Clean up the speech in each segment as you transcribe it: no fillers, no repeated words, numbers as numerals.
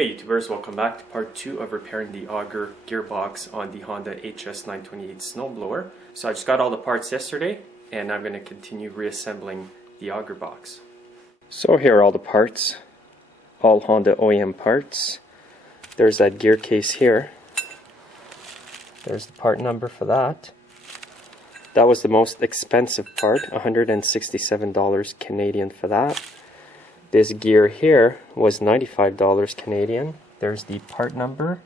Hey YouTubers, welcome back to part 2 of repairing the Auger gearbox on the Honda HS928 snowblower. So I just got all the parts yesterday and I'm going to continue reassembling the Auger box. So here are all the parts, all Honda OEM parts. There's that gear case here. There's the part number for that. That was the most expensive part, $167 Canadian for that. This gear here was $95 Canadian. There's the part number.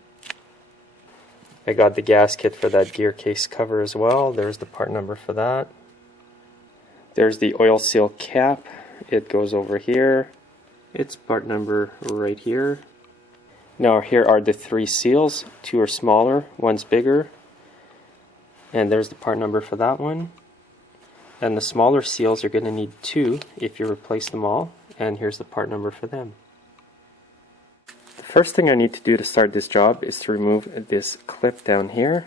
I got the gasket for that gear case cover as well. There's the part number for that. There's the oil seal cap. It goes over here. It's part number right here. Now here are the 3 seals. 2 are smaller, one's bigger. And there's the part number for that one. And the smaller seals, you're going to need 2 if you replace them all. And here's the part number for them. The first thing I need to do to start this job is to remove this clip down here.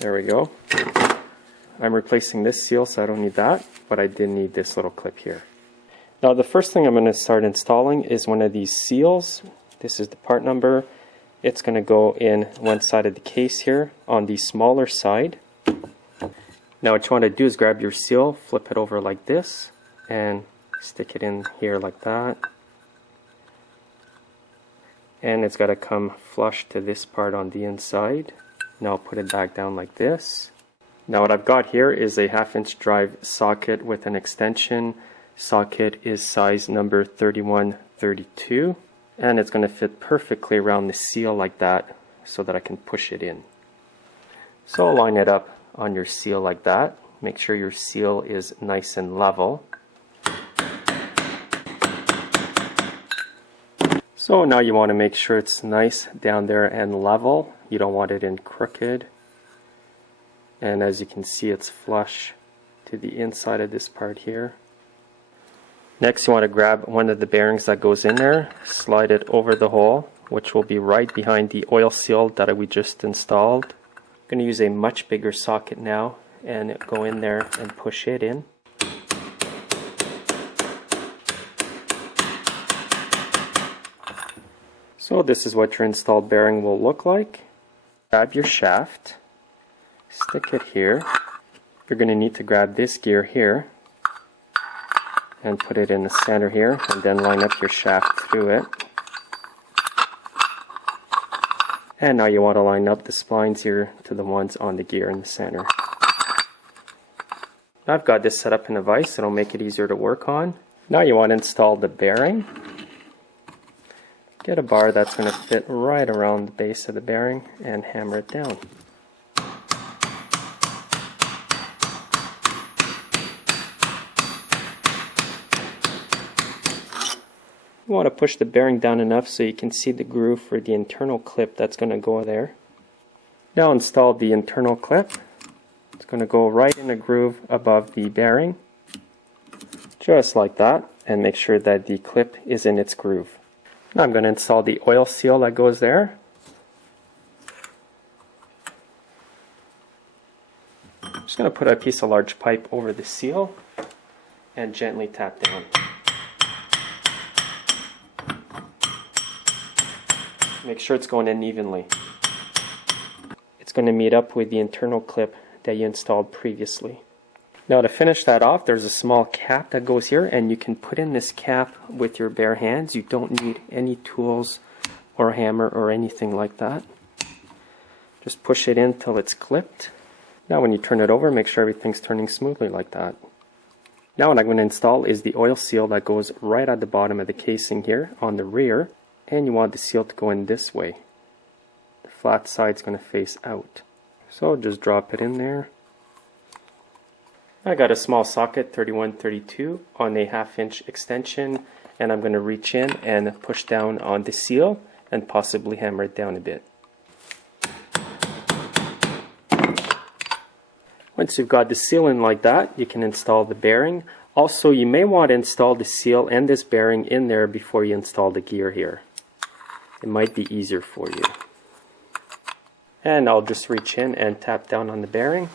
There we go. I'm replacing this seal, so I don't need that, but I did need this little clip here. Now the first thing I'm going to start installing is one of these seals. This is the part number. It's going to go in one side of the case here on the smaller side. Now what you want to do is grab your seal, flip it over like this, and stick it in here like that. And it's got to come flush to this part on the inside. Now I'll put it back down like this. Now what I've got here is a 1/2-inch drive socket with an extension. Socket is size number 3132. And it's going to fit perfectly around the seal like that so that I can push it in. So I'll line it up on your seal like that. Make sure your seal is nice and level. So now you want to make sure it's nice down there and level. You don't want it in crooked. And as you can see, it's flush to the inside of this part here. Next, you want to grab one of the bearings that goes in there, slide it over the hole, which will be right behind the oil seal that we just installed. I'm going to use a much bigger socket now and go in there and push it in. So this is what your installed bearing will look like. Grab your shaft, stick it here. You're going to need to grab this gear here and put it in the center here, and then line up your shaft through it. And now you want to line up the splines here to the ones on the gear in the center. Now I've got this set up in a vise, it'll make it easier to work on. Now you want to install the bearing. Get a bar that's going to fit right around the base of the bearing and hammer it down. You want to push the bearing down enough so you can see the groove for the internal clip that's going to go there. Now install the internal clip. It's going to go right in a groove above the bearing, just like that, and make sure that the clip is in its groove. Now I'm going to install the oil seal that goes there. I'm just going to put a piece of large pipe over the seal and gently tap down. Make sure it's going in evenly. It's going to meet up with the internal clip that you installed previously. Now to finish that off, there's a small cap that goes here, and you can put in this cap with your bare hands. You don't need any tools or hammer or anything like that. Just push it in till it's clipped. Now when you turn it over, make sure everything's turning smoothly like that. Now what I'm going to install is the oil seal that goes right at the bottom of the casing here on the rear. And you want the seal to go in this way. The flat side's going to face out. So just drop it in there. I got a small socket, 3132, on a 1/2-inch extension, and I'm going to reach in and push down on the seal and possibly hammer it down a bit. Once you've got the seal in like that, you can install the bearing. Also, you may want to install the seal and this bearing in there before you install the gear here. It might be easier for you. And I'll just reach in and tap down on the bearing.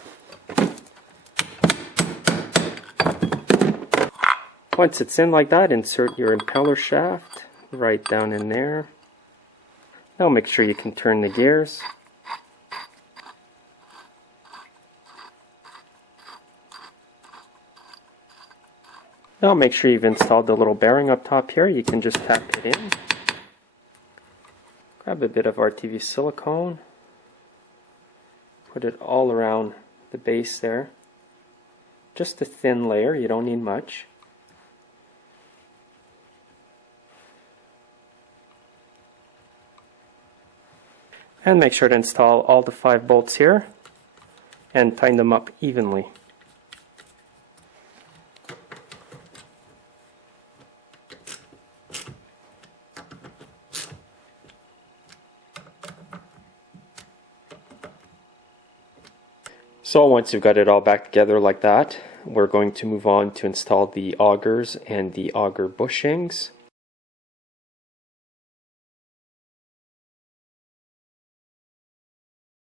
Once it's in like that, insert your impeller shaft right down in there. Now make sure you can turn the gears. Now make sure you've installed the little bearing up top here. You can just tap it in. Grab a bit of RTV silicone. Put it all around the base there. Just a thin layer, you don't need much. And make sure to install all the 5 bolts here and tighten them up evenly. So once you've got it all back together like that, we're going to move on to install the augers and the auger bushings.